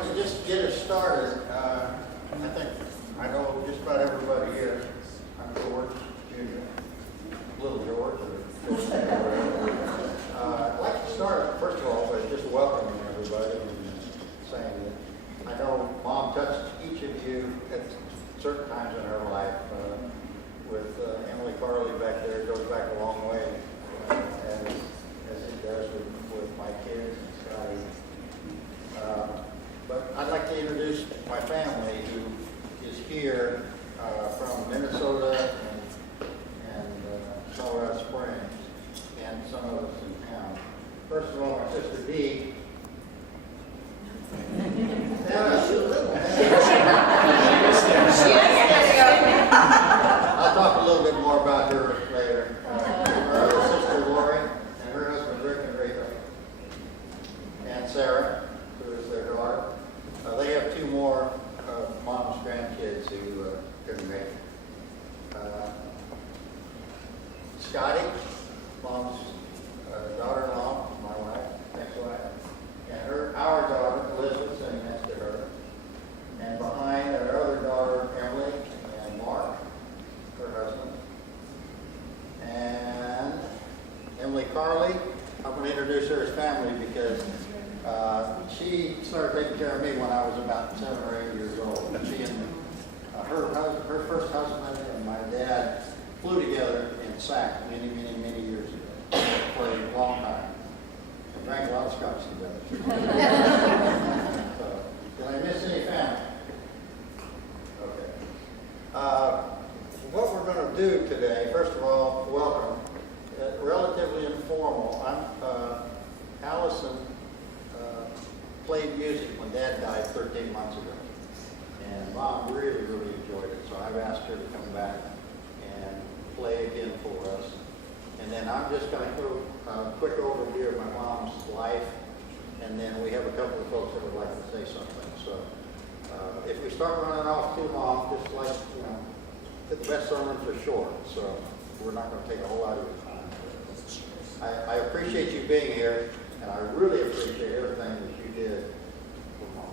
Well, to just get us started, I think I know just about everybody here. I'm George Jr., Little George, or George Jr., whatever. I'd like to start, first of all, by just welcoming everybody and saying that I know Mom touched each of you at certain times in her life. With Emily Carley back there, it goes back a long way, as it does with my kids and Scotty. But I'd like to introduce my family who is here from Minnesota and Colorado Springs, and some of us in town. First of all, my sister Dee. I'll talk a little bit more about her later. Her other sister Lori and her husband Rick and Rita, and Sarah, who is their daughter. They have two more of Mom's grandkids who couldn't make it. Scotty, Mom's daughter-in-law, my wife, ex-wife, and our daughter Elizabeth, sitting next to her, and behind our other daughter Emily and Mark, her husband, and Emily Carley. I'm going to introduce her as family because she started taking care of me when I was about 7 or 8 years old. She and her first husband and my dad flew together in Sac many years ago for a long time. We drank a lot of scotch together. So, did I miss any family? Okay. What we're going to do today, first of all, welcome. Relatively informal. Allison played music when Dad died 13 months ago. And Mom really enjoyed it. So I've asked her to come back and play again for us. And then I'm just going to do a quick overview of my mom's life. And then we have a couple of folks that would like to say something. So if we start running off too long, just like, the best sermons are short. So we're not going to take a whole lot of your time. I appreciate you being here, and I really appreciate everything that you did for Mom.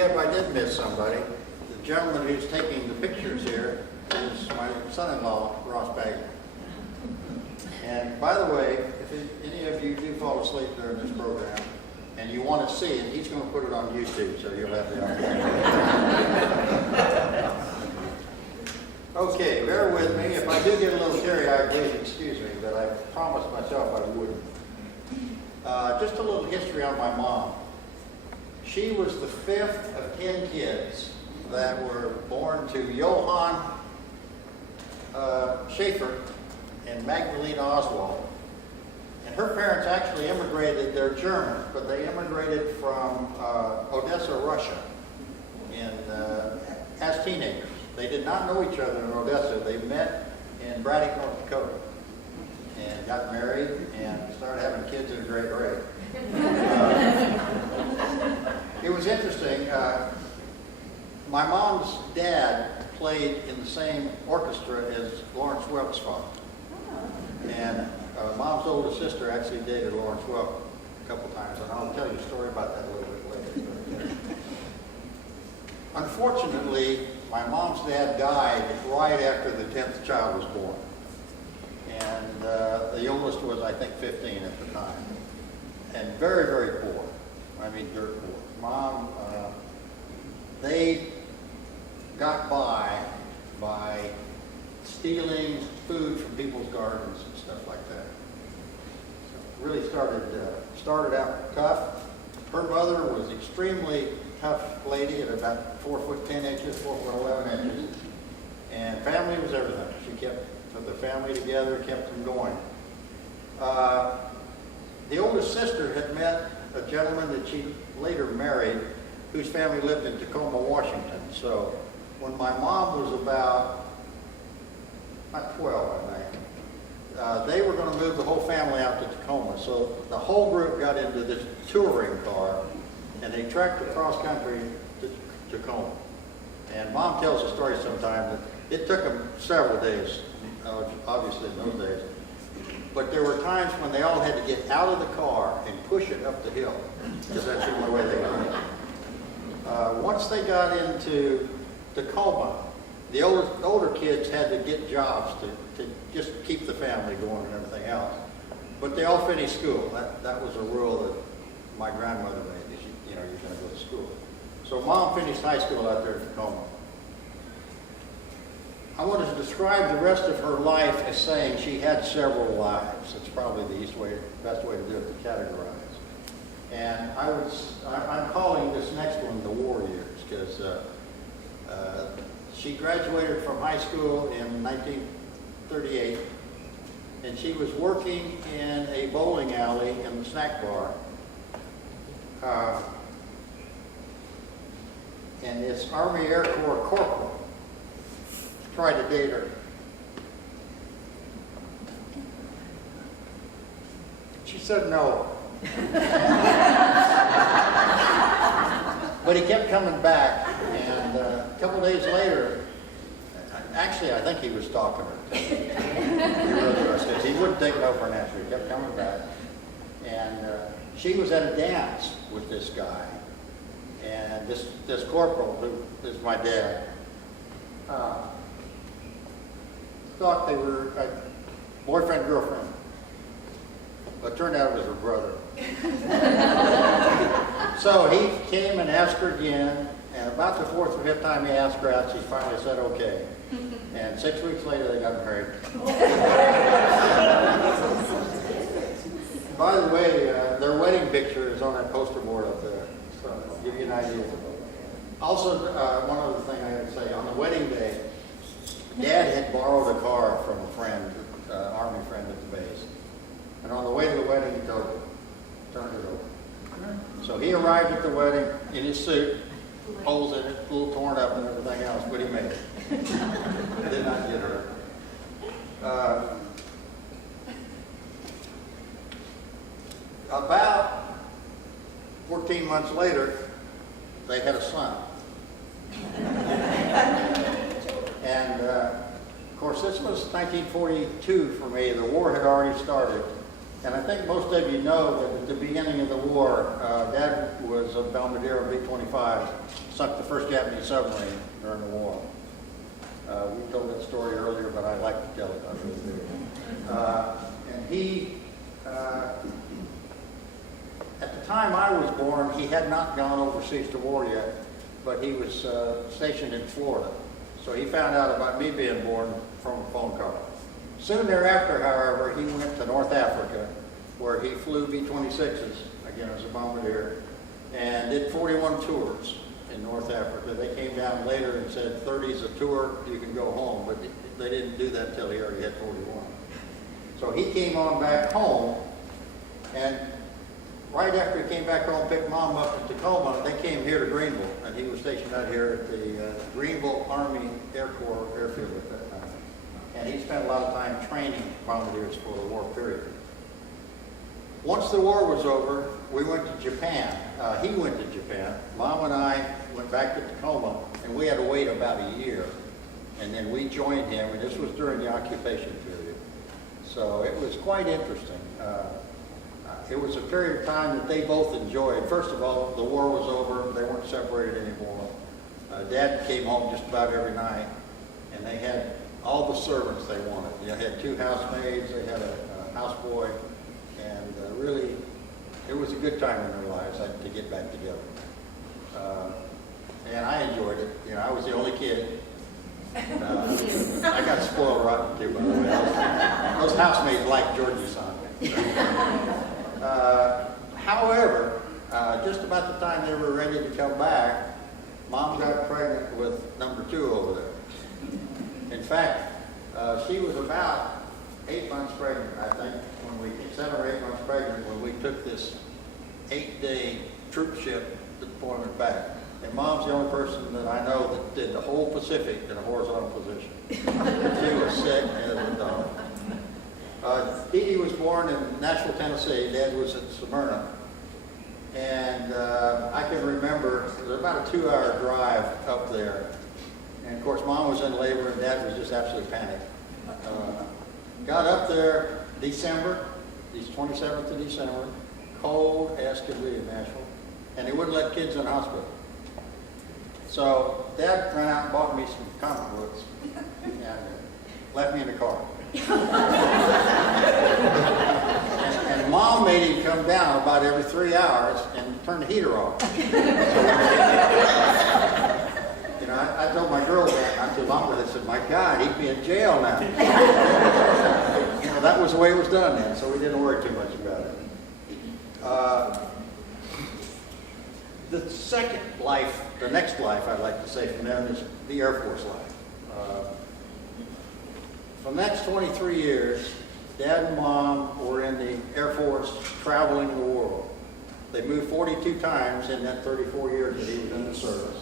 I did miss somebody. The gentleman who's taking the pictures here is my son-in-law, Ross Bagger. And by the way, if any of you do fall asleep during this program and you want to see it, he's going to put it on YouTube, so you'll have the opportunity. Okay, bear with me. If I do get a little teary-eyed, please excuse me, but I promised myself I wouldn't. Just a little history on my mom. She was the 5th of 10 kids that were born to Johann Schaefer and Magdalena Oswald. And her parents actually immigrated, they're German, but they immigrated from Odessa, Russia, as teenagers. They did not know each other in Odessa. They met in Braddock, North Dakota, and got married and started having kids at a great rate. It was interesting. My mom's dad played in the same orchestra as Lawrence Welk's father. And Mom's oldest sister actually dated Lawrence Welk a couple times, and I'll tell you a story about that a little bit later. Unfortunately, my mom's dad died right after the 10th child was born. And the oldest was, I think, 15 at the time. And very, very poor. I mean, dirt poor. Mom, they got by stealing food from people's gardens and stuff like that. So really started out tough. Her mother was extremely tough lady at about 4'10", 4'11" inches. And family was everything. She put the family together, kept them going. The oldest sister had met a gentleman that she later married, whose family lived in Tacoma, Washington. So when my mom was about 12, I think, they were going to move the whole family out to Tacoma. So the whole group got into this touring car, and they trekked across country to Tacoma. And Mom tells a story sometime that it took them several days, obviously in those days. But there were times when they all had to get out of the car and push it up the hill, because that's the only way they got it. Once they got into Tacoma, the older kids had to get jobs to just keep the family going and everything else. But they all finished school. That was a rule that my grandmother made, is you're going to go to school. So Mom finished high school out there in Tacoma. I wanted to describe the rest of her life as saying she had several lives. That's probably the best way to do it, to categorize. And I'm calling this next one the war years, because she graduated from high school in 1938, and she was working in a bowling alley in the snack bar. And this Army Air Corps corporal tried to date her. She said no. But he kept coming back, and a couple days later, actually I think he was stalking her. He really was, because he wouldn't take no for an answer. He kept coming back. And she was at a dance with this guy, and this corporal, who is my dad, thought they were boyfriend, girlfriend. But it turned out it was her brother. So he came and asked her again, and about the fourth or fifth time he asked her out, she finally said okay. And 6 weeks later, they got married. By the way, their wedding picture is on that poster board up there, so I'll give you an idea. Also, one other thing I had to say, on the wedding day, Dad had borrowed a car from a friend, Army friend at the base. And on the way to the wedding, he turned it over. So he arrived at the wedding in his suit, holes in it, a little torn up and everything else, but he made it. Did not get hurt. About 14 months later, they had a son. And of course, this was 1942 for me. The war had already started. And I think most of you know that at the beginning of the war, Dad was a Belvedere B-25, sunk the first Japanese submarine during the war. We told that story earlier, but I like to tell it. I really do. And he, at the time I was born, he had not gone overseas to war yet, but he was stationed in Florida. So he found out about me being born from a phone call. Soon thereafter, however, he went to North Africa, where he flew B-26s, again as a bombardier, and did 41 tours in North Africa. They came down later and said 30's a tour, you can go home, but they didn't do that until he already had 41. So he came on back home, and right after he came back home, picked Mom up in Tacoma, they came here to Greenville, and he was stationed out here at the Greenville Army Air Corps Airfield at that time. And he spent a lot of time training volunteers for the war period. Once the war was over, we went to Japan. He went to Japan. Mom and I went back to Tacoma, and we had to wait about a year. And then we joined him, and this was during the occupation period. So it was quite interesting. It was a period of time that they both enjoyed. First of all, the war was over. They weren't separated anymore. Dad came home just about every night, and they had all the servants they wanted. They had 2 housemaids, they had a houseboy, and really, it was a good time in their lives to get back together. And I enjoyed it. You know, I was the only kid. I got spoiled rotten too, by the way. Those housemaids liked Georgie's son. However, just about the time they were ready to come back, Mom got pregnant with number 2 over there. In fact, she was about 8 months pregnant, I think, 7 or 8 months pregnant when we took this 8-day troop ship deployment back. And Mom's the only person that I know that did the whole Pacific in a horizontal position. She was sick as a dog. Dee Dee was born in Nashville, Tennessee. Dad was at Smyrna. And I can remember, it was about a 2-hour drive up there. And of course, Mom was in labor and Dad was just absolutely panicked. Got up there December, the 27th of December, cold as could be in Nashville. And they wouldn't let kids in the hospital. So Dad ran out and bought me some comic books and left me in the car. and Mom made him come down about every 3 hours and turn the heater off. You know, I told my girls that not too long ago. They said, "My God, he'd be in jail now." You know, that was the way it was done then, so we didn't worry too much about it. The second life, the next life, I'd like to say from them, is the Air Force life. For the next 23 years, Dad and Mom were in the Air Force traveling the world. They moved 42 times in that 34 years that he was in the service.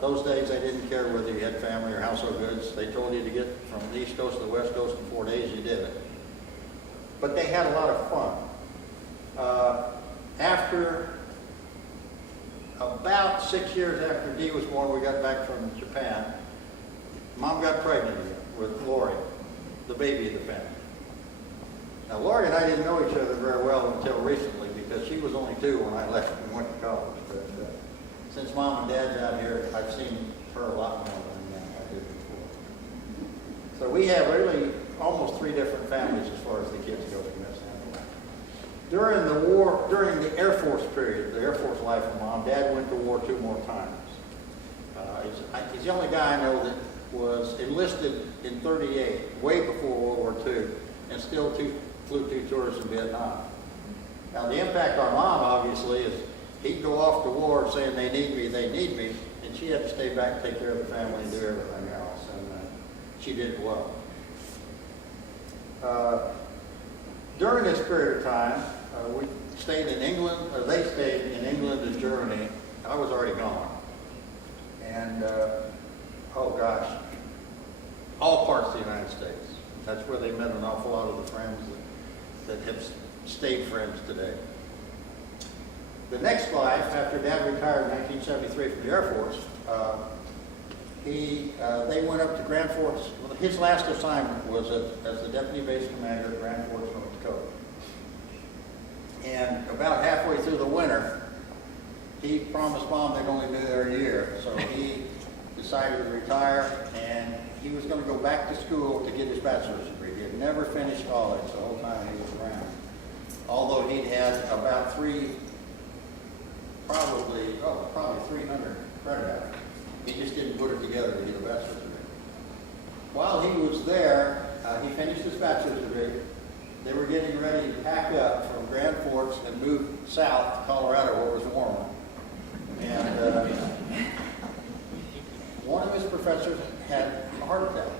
Those days, they didn't care whether you had family or household goods. They told you to get from the East Coast to the West Coast in 4 days, you did it. But they had a lot of fun. After about 6 years after Dee was born, we got back from Japan. Mom got pregnant again with Lori, the baby of the family. Now, Lori and I didn't know each other very well until recently because she was only 2 when I left and went to college. But since Mom and Dad's out here, I've seen her a lot more than I did before. So we have really almost 3 different families as far as the kids go from this standpoint. During the war, during the Air Force period, the Air Force life of Mom, Dad went to war 2 more times. He's the only guy I know that was enlisted in '38, way before World War II, and still flew 2 tours in Vietnam. Now the impact on Mom, obviously, is he'd go off to war saying, they need me, and she had to stay back and take care of the family and do everything else, and she did well. During this period of time, we stayed in England, or they stayed in England and Germany. I was already gone. And, oh gosh, all parts of the United States. That's where they met an awful lot of the friends that have stayed friends today. The next life, after Dad retired in 1973 from the Air Force, they went up to Grand Forks. Well, his last assignment was as the Deputy Base Commander at Grand Forks, North Dakota. And about halfway through the winter, he promised Mom they'd only be there a year. So he decided to retire, and he was going to go back to school to get his bachelor's degree. He had never finished college the whole time he was around. Although he'd had about probably 300 credit hours. He just didn't put it together to get a bachelor's degree. While he was there, he finished his bachelor's degree. They were getting ready to pack up from Grand Forks and move south to Colorado where it was warmer. And one of his professors had a heart attack.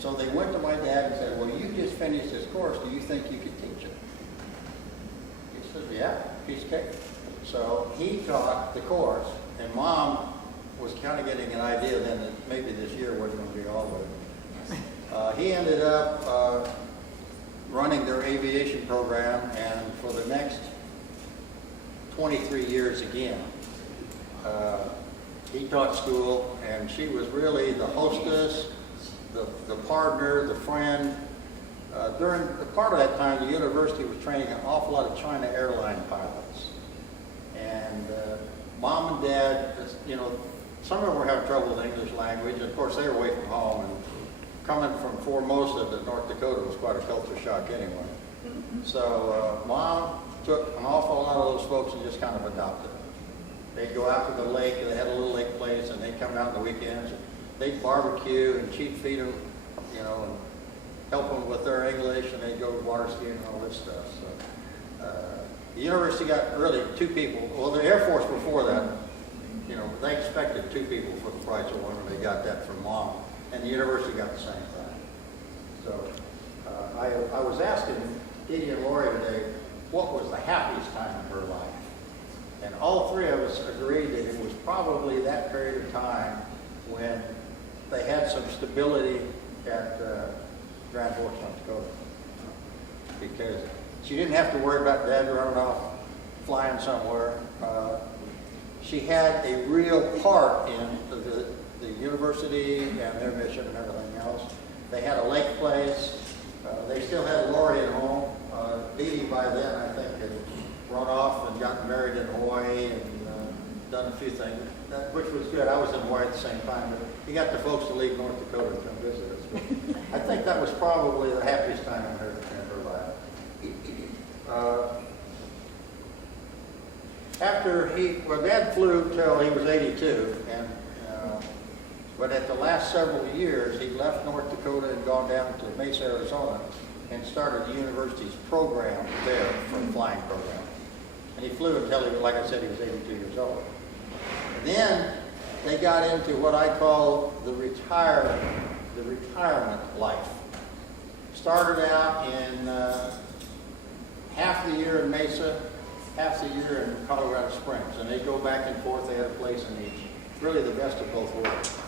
So they went to my dad and said, well, you just finished this course. Do you think you could teach it? He said, yeah, piece of cake. So he taught the course, and Mom was kind of getting an idea then that maybe this year wasn't going to be all of it. He ended up running their aviation program, and for the next 23 years again, he taught school, and she was really the hostess, the partner, the friend. During part of that time, the university was training an awful lot of China airline pilots. And Mom and Dad, you know, some of them were having trouble with English language, and of course they were away from home, and coming from Formosa to North Dakota was quite a culture shock anyway. So Mom took an awful lot of those folks and just kind of adopted them. They'd go out to the lake, and they had a little lake place, and they'd come out on the weekends, and they'd barbecue, and she'd feed them, you know, and help them with their English, and they'd go water skiing and all this stuff. So the university got really 2 people. Well, the Air Force before that, you know, they expected 2 people for the price of one, and they got that from Mom. And the university got the same thing. So I was asking Dee and Lori today, what was the happiest time in her life? And all 3 of us agreed that it was probably that period of time when they had some stability at Grand Forks, North Dakota. Because she didn't have to worry about Dad running off, flying somewhere. She had a real part in the university and their mission and everything else. They had a lake place. They still had Lori at home. Dee Dee by then, I think, had run off and gotten married in Hawaii and done a few things, which was good. I was in Hawaii at the same time, but he got the folks to leave North Dakota to come visit us. But I think that was probably the happiest time in her life. Dad flew till he was 82, but at the last several years, he left North Dakota and gone down to Mesa, Arizona, and started the university's program there for a flying program. And he flew until he, like I said, he was 82 years old. And then they got into what I call the retirement life. Started out in half the year in Mesa, half the year in Colorado Springs, and they go back and forth. They had a place in each. Really the best of both worlds.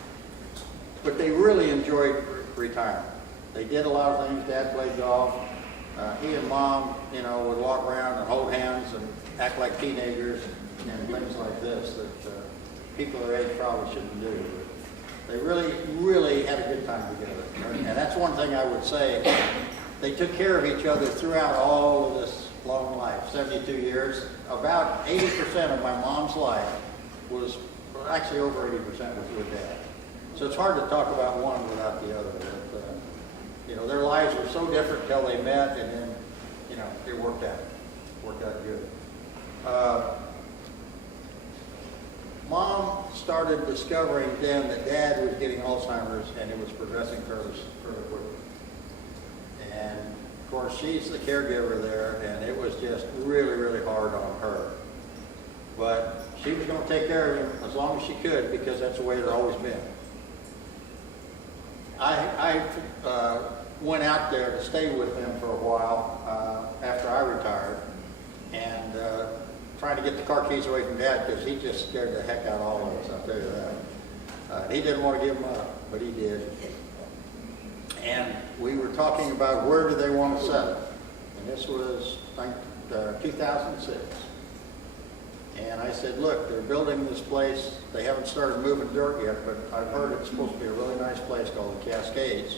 But they really enjoyed retirement. They did a lot of things. Dad played golf. He and Mom, you know, would walk around and hold hands and act like teenagers and things like this that people their age probably shouldn't do. But they really, really had a good time together. And that's one thing I would say. They took care of each other throughout all of this long life, 72 years. About 80% of my mom's life was, well, actually over 80% was with Dad. So it's hard to talk about one without the other. But, you know, their lives were so different till they met, and then, you know, it worked out. Worked out good. Mom started discovering then that Dad was getting Alzheimer's, and it was progressing further quickly. And of course, she's the caregiver there, and it was just really, really hard on her. But she was going to take care of him as long as she could, because that's the way it had always been. I went out there to stay with them for a while after I retired, and trying to get the car keys away from Dad, because he just scared the heck out of all of us, I'll tell you that. He didn't want to give them up, but he did. And we were talking about where do they want to settle. And this was, I think, 2006. And I said, look, they're building this place. They haven't started moving dirt yet, but I've heard it's supposed to be a really nice place called the Cascades.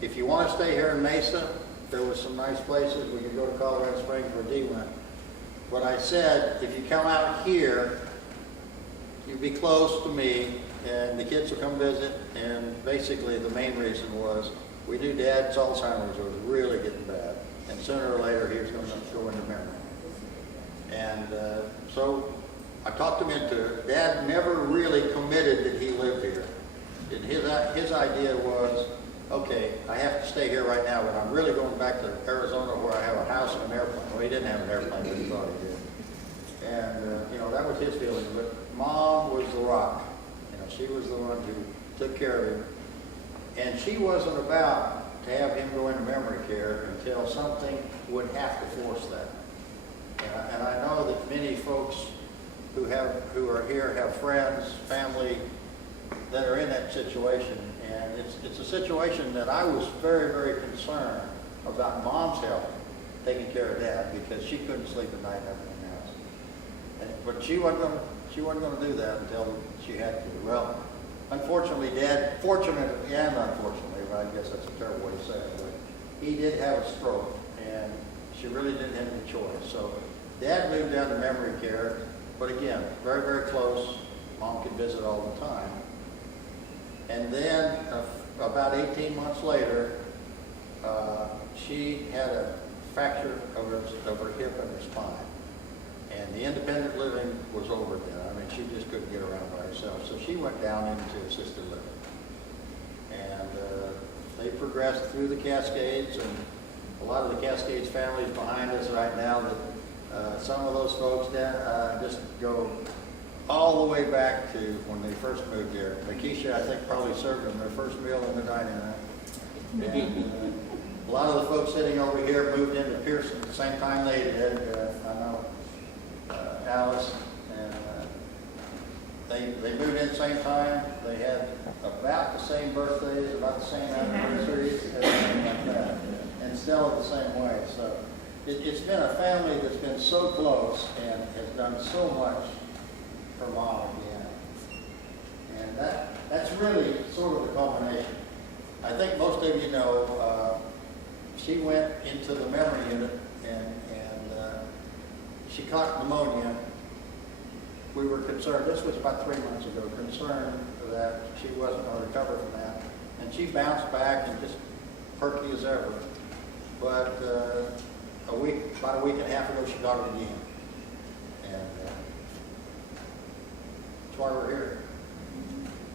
If you want to stay here in Mesa, there was some nice places. We could go to Colorado Springs where Dee went. But I said, if you come out here, you'll be close to me, and the kids will come visit. And basically the main reason was we knew Dad's Alzheimer's was really getting bad. And sooner or later he was going to go into memory. And so I talked him into it. Dad never really committed that he lived here. And his idea was, okay, I have to stay here right now, but I'm really going back to Arizona where I have a house and an airplane. Well, he didn't have an airplane, but he thought he did. And, you know, that was his feeling. But Mom was the rock. You know, she was the one who took care of him. And she wasn't about to have him go into memory care until something would have to force that. And I know that many folks who are here have friends, family that are in that situation. And it's a situation that I was very, very concerned about Mom's health, taking care of Dad, because she couldn't sleep at night and everything else. But she wasn't going to do that until she had to. Well, unfortunately, Dad, fortunately and unfortunately, I guess that's a terrible way to say it, but he did have a stroke, and she really didn't have any choice. So Dad moved down to memory care, but again, very, very close. Mom could visit all the time. And then about 18 months later, she had a fracture of her hip and her spine. And the independent living was over then. I mean, she just couldn't get around by herself. So she went down into assisted living. And they progressed through the Cascades, and a lot of the Cascades families behind us right now, that some of those folks just go all the way back to when they first moved here. Lakeisha, I think, probably served them their first meal in the dining room. And a lot of the folks sitting over here moved into Pearson at the same time they did. I know Alice, and they moved in at the same time. They had about the same birthdays, about the same anniversaries, everything like that. And still the same way. So it's been a family that's been so close and has done so much for Mom again. And that's really sort of the culmination. I think most of you know, she went into the memory unit and she caught pneumonia. We were concerned, this was about 3 months ago, concerned that she wasn't going to recover from that. And she bounced back and just perky as ever. But about a week and a half ago, she got it again. And that's why we're here.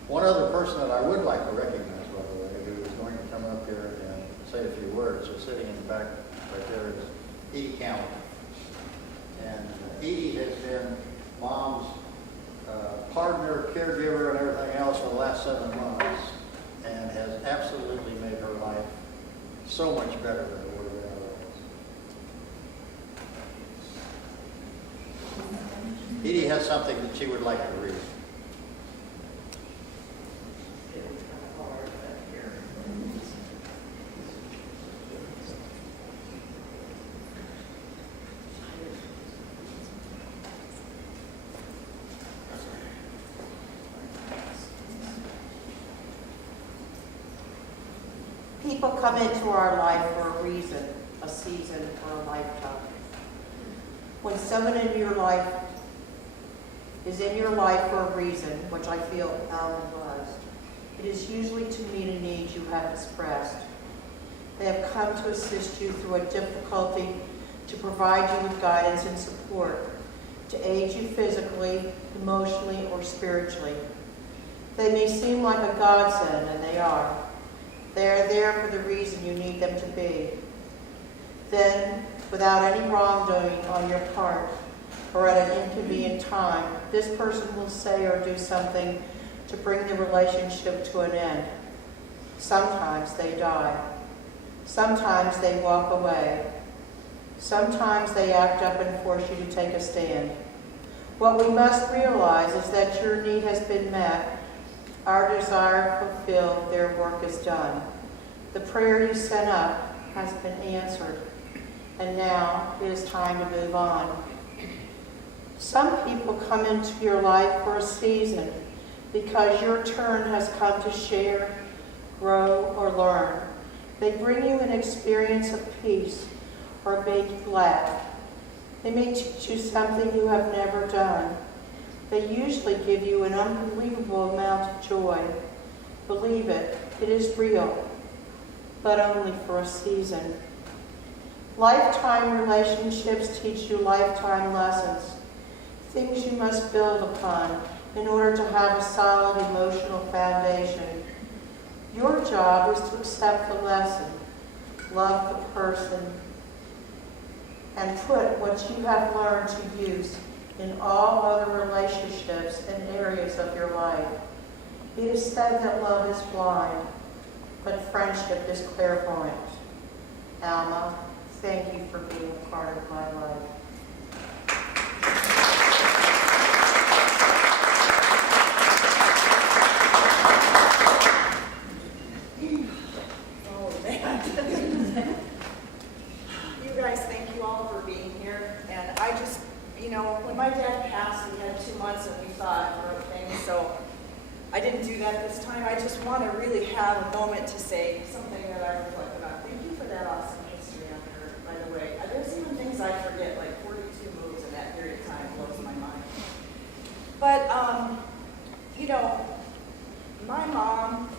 One other person that I would like to recognize, by the way, who is going to come up here and say a few words, so sitting in the back right there is Edie Campbell. And Edie has been Mom's partner, caregiver, and everything else for the last 7 months, and has absolutely made her life so much better than it would have been otherwise. Edie has something that she would like to read. People come into our life for a reason, a season, or a lifetime. When someone in your life is in your life for a reason, which I feel Alma was, it is usually to meet a need you have expressed. They have come to assist you through a difficulty, to provide you with guidance and support, to aid you physically, emotionally, or spiritually. They may seem like a godsend, and they are. They are there for the reason you need them to be. Then, without any wrongdoing on your part, or at an inconvenient time, this person will say or do something to bring the relationship to an end. Sometimes they die. Sometimes they walk away. Sometimes they act up and force you to take a stand. What we must realize is that your need has been met, our desire fulfilled, their work is done. The prayer you sent up has been answered, and now it is time to move on. Some people come into your life for a season because your turn has come to share, grow, or learn. They bring you an experience of peace or make you laugh. They may teach you something you have never done. They usually give you an unbelievable amount of joy. Believe it, it is real, but only for a season. Lifetime relationships teach you lifetime lessons, things you must build upon in order to have a solid emotional foundation. Your job is to accept the lesson, love the person, and put what you have learned to use in all other relationships and areas of your life. It is said that love is blind, but friendship is clairvoyant. Alma, thank you for being a part of my life. Oh, man. You guys, thank you all for being here. And I just, when my dad passed, we had 2 months and we thought for things, so I didn't do that this time. I just want to really have a moment to say something that I reflected on. Thank you for that awesome history on there, by the way. There's even things I forget, like 42 moves in that period of time blows my mind. But, my mom,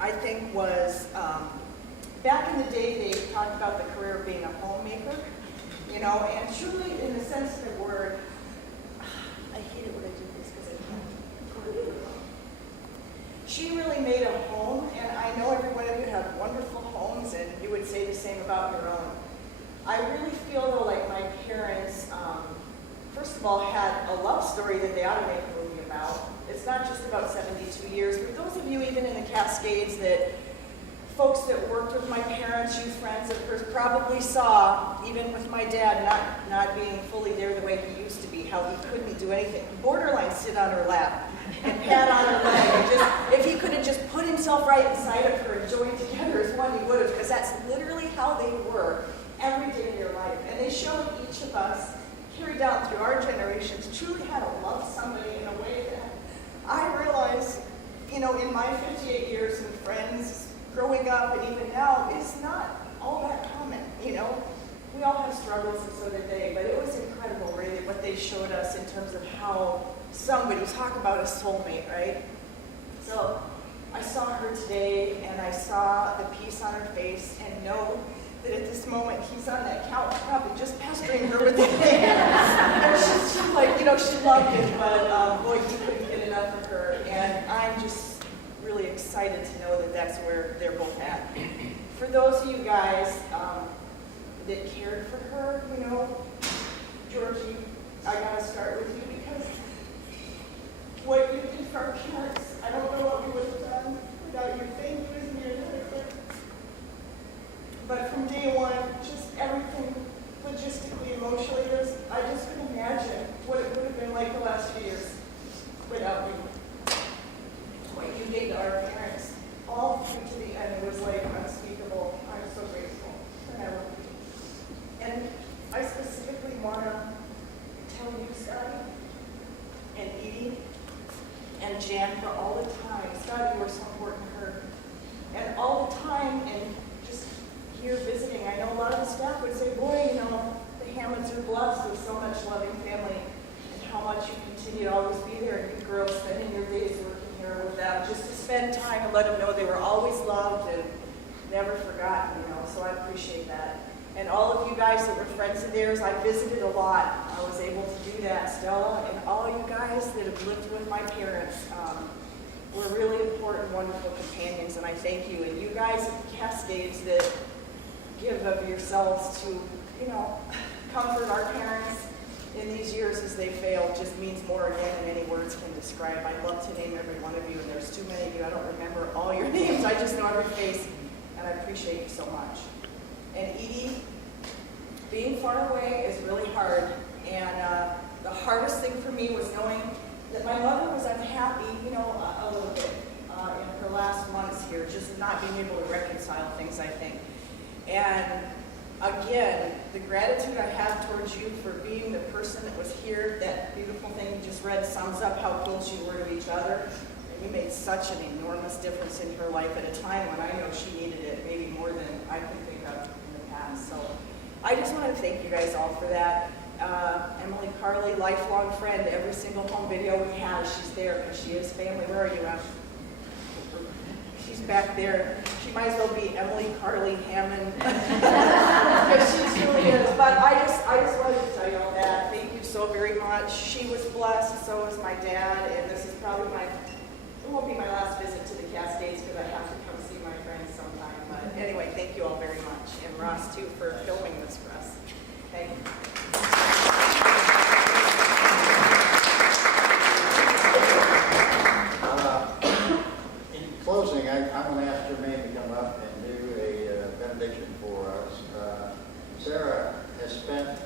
I think, was, back in the day, they talked about the career of being a homemaker, and truly, in the sense of the word, I hate it when I do this because I can't. She really made a home, and I know every one of you have wonderful homes, and you would say the same about your own. I really feel, though, like my parents, first of all, had a love story that they ought to make a movie about. It's not just about 72 years, but those of you even in the Cascades that folks that worked with my parents, you friends of hers, probably saw, even with my dad not being fully there the way he used to be, how he couldn't do anything. Borderline sit on her lap and pat on her leg. And just, if he could have just put himself right inside of her and joined together as one, he would have, because that's literally how they were every day of their life. And they showed each of us, carried down through our generations, truly how to love somebody in a way that I realize, in my 58 years and friends, growing up and even now, is not all that common, We all have struggles and so did they, but it was incredible, really, what they showed us in terms of how somebody, talk about a soulmate, right? So I saw her today and I saw the peace on her face and know that at this moment he's on that couch probably just pestering her with the hand. And she's like, she loved it, but boy, he couldn't get enough of her. And I'm just really excited to know that that's where they're both at. For those of you guys that cared for her, Georgie, I gotta start with you because what you did for our parents, I don't know what we would have done without your thank yous and your letter. But from day one, just everything logistically, emotionally, I just couldn't imagine what it would have been like the last few years without you. What you gave to our parents, all through to the end, was like unspeakable. I'm so grateful. And I love you. And I specifically want to tell you, Scotty, and Edie, and Jan for all the time. Scotty, you were so important to her. And all the time, and just here visiting, I know a lot of the staff would say, boy, the Hammonds are blessed with so much loving family, and how much you continue to always be there, and you girls spending your days working here with them, just to spend time and let them know they were always loved and never forgotten, so I appreciate that. And all of you guys that were friends of theirs, I visited a lot. I was able to do that, Stella, and all you guys that have lived with my parents were really important, wonderful companions, and I thank you. And you guys at the Cascades that give of yourselves to, comfort our parents in these years as they failed just means more again than any words can describe. I'd love to name every one of you, and there's too many of you. I don't remember all your names. I just know every face, and I appreciate you so much. And Edie, being far away is really hard, and the hardest thing for me was knowing that my mother was unhappy, a little bit in her last months here, just not being able to reconcile things, I think. And again, the gratitude I have towards you for being the person that was here, that beautiful thing you just read sums up how close you were to each other. And you made such an enormous difference in her life at a time when I know she needed it maybe more than I can think of in the past. So I just want to thank you guys all for that. Emily Carley, lifelong friend, every single home video we have, she's there because she is family. Where are you, Em? She's back there. She might as well be Emily Carley Hammond. Because she truly is. But I just wanted to tell you all that. Thank you so very much. She was blessed, so was my dad, and this is probably it won't be my last visit to the Cascades because I have to come see my friends sometime. But anyway, thank you all very much. And Ross, too, for filming this for us. Thank you. In closing, I'm going to ask Jermaine to come Sarah has spent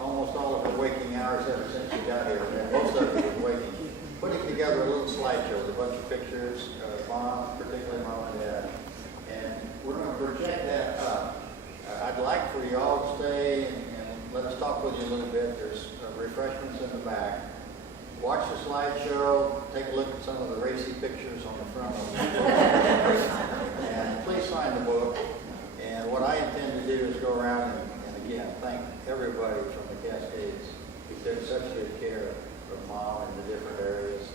almost all of her waking hours ever since she got here, and most of it was waking, putting together a little slideshow with a bunch of pictures, mom, particularly mom and dad. And we're going to project that up. I'd like for you all to stay and let us talk with you a little bit. There's refreshments in the back. Watch the slideshow, take a look at some of the racy pictures on the front of the book. And please sign the book. And what I intend to do is go around and again, thank everybody from the Cascades who took such good care of Mom in the different areas.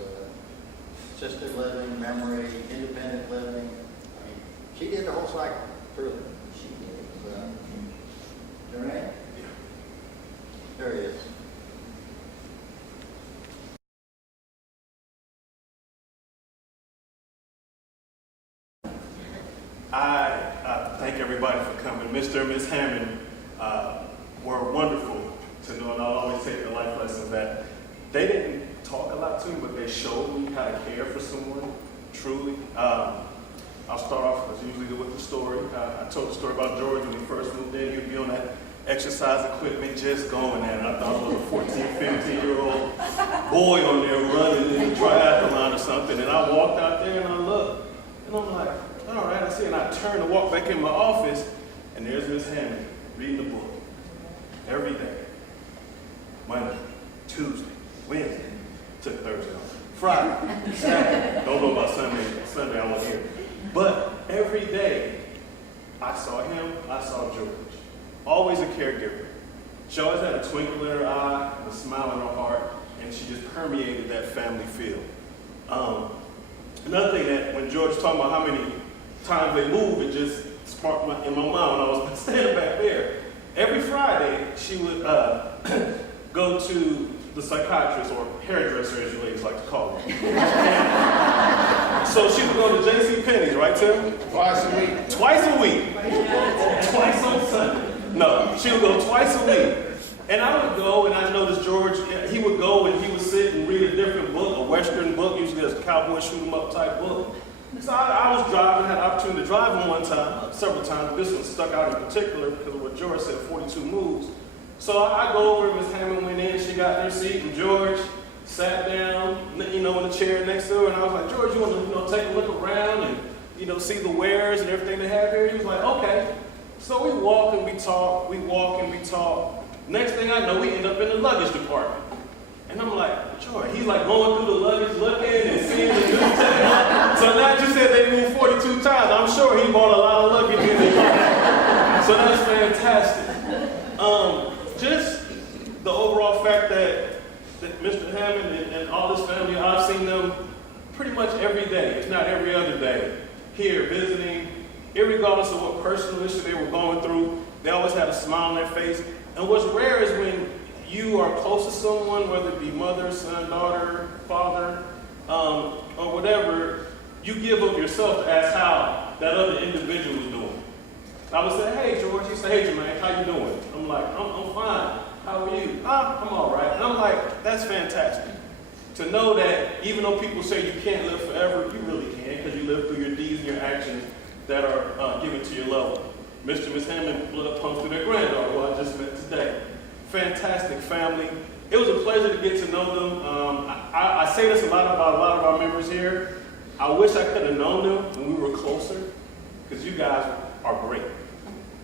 Assisted living, memory, independent living. I mean, she did the whole cycle, truly. She did. Jermaine? There he is. I thank everybody for coming. Mr. and Ms. Hammond were wonderful to know, and I'll always take the life lessons that they didn't talk a lot to me, but they showed me how to care for someone, truly. I'll start off, as usually do, with the story. I told the story about George when he first moved in. He'd be on that exercise equipment just going at it. I thought it was a 14, 15-year-old boy on there running in a triathlon or something, and I walked out there and I looked, and I'm like, all right, I see, and I turned to walk back in my office, and there's Ms. Hammond reading the book every day. Monday, Tuesday, Wednesday, took Thursday off. Friday, Saturday, don't know about Sunday. Sunday I wasn't here. But every day, I saw him, I saw George. Always a caregiver. She always had a twinkle in her eye, a smile in her heart, and she just permeated that family feel. Another thing that when George was talking about how many times they move, it just sparked in my mind when I was standing back there. Every Friday, she would go to the psychiatrist, or hairdresser as you ladies like to call her. So she would go to JCPenney's, right, Tim? Twice a week. Twice a week. Twice on Sunday. No, she would go twice a week. And I would go, and I noticed George, he would go and he would sit and read a different book, a Western book, usually a cowboy shoot 'em up type book. So I was driving, had the opportunity to drive him one time, several times, but this one stuck out in particular because of what George said, 42 moves. So I go over, Ms. Hammond went in, she got in her seat, and George sat down, in the chair next to her, and I was like, George, you want to take a look around and, see the wares and everything they have here? He was like, okay. So we walk and we talk, we walk and we talk. Next thing I know, we end up in the luggage department. And I'm like, George, he's like going through the luggage, looking and seeing the new tag. So now you said they moved 42 times. I'm sure he bought a lot of luggage in there. So that's fantastic. Just the overall fact that Mr. Hammond and all his family, I've seen them pretty much every day, if not every other day, here visiting, irregardless of what personal issue they were going through, they always had a smile on their face. And what's rare is when you are close to someone, whether it be mother, son, daughter, father, or whatever, you give up yourself to ask how that other individual is doing. I would say, hey, George. He said, hey, Jermaine, how you doing? I'm like, I'm fine. How are you? I'm all right. And I'm like, that's fantastic. To know that even though people say you can't live forever, you really can, because you live through your deeds and your actions that are given to your level. Mr. and Ms. Hammond blood pumps through their granddaughter, who I just met today. Fantastic family. It was a pleasure to get to know them. I say this a lot about a lot of our members here. I wish I could have known them when we were closer, because you guys are great.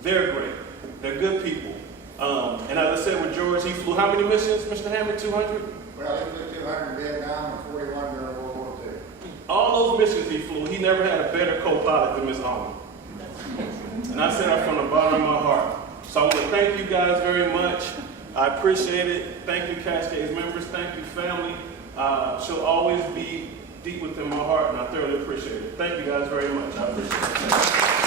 They're great. They're good people. And as I said with George, he flew how many missions, Mr. Hammond? 200? Well, he flew 200 in Vietnam and 41 during World War II. All those missions he flew, he never had a better co-pilot than Ms. Alma. And I say that from the bottom of my heart. So I want to thank you guys very much. I appreciate it. Thank you, Cascades members. Thank you, family. She'll always be deep within my heart, and I thoroughly appreciate it. Thank you guys very much. I appreciate it.